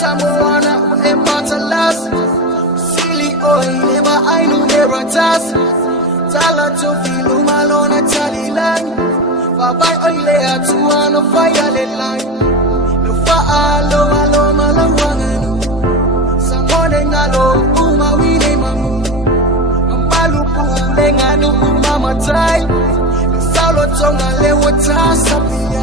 Samoana immortalas Silly oi never I knew eratas Tala to feel malona talilan Fabai oi lea tuano fire le line No fa alo alo malawanganu Samone ngalo uma wine mamu Malu pule nganu mama tai No salo tonga le wata sapia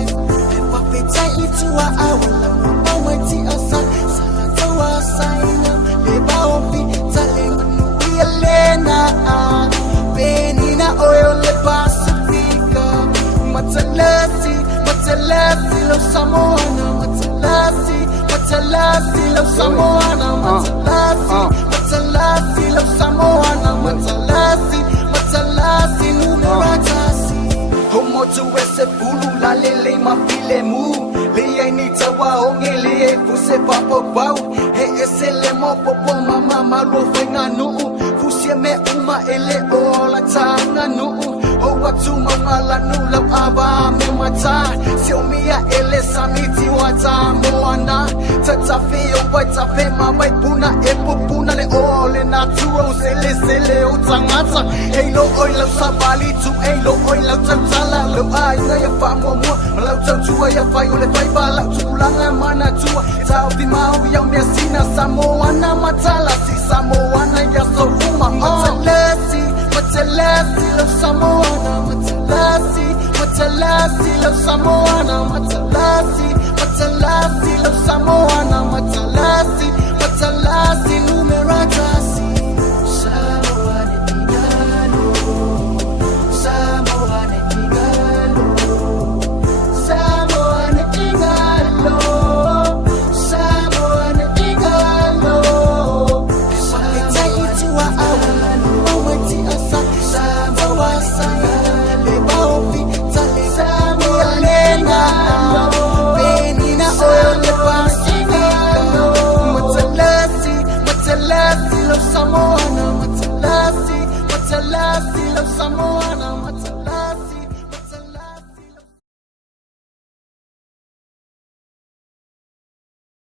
Papeta itu wa awala Mawati asa Salatawa saina Leba ofi Tale manu Elena Benina oyo le Pacifica Matalasi Lo Samoana Matalasi Lo Samoana Matalasi Lo Samoana Matalasi Numeratasi Homo tu ese bulu la lele ma file mu Le ai ni tawa onge le e fuse papo bau He ese le mo popo mama malo fenga nu Fuse me uma ele o la tanga nu Ho watu mama la nu la aba me mata Sio mia ele samiti wata moana Tata feo waita fe mama puna e pupuna le o le natural sele o tangata Hey lo oi lau sabali tu hey lo oi lau tantala Lo ai na ya fa mo mo Malau tau tua ya fai o le fai bala Tulanga mana tua Tau di mau yau mea sina Samoana matalasi Samoana ya so uma Matalasi lo Samoana Matalasi lo Samoana Matalasi lo Samoana Matalasi numeratasi Samoana igalo Samoana igalo Samoana igalo Samoana igalo Pakita itu wa awalo Mawati asa Samoa saya Leba ofi Tale Samoana Benina oyo le Pacifica Matalasi lo Samoana Matalasi lo Samoana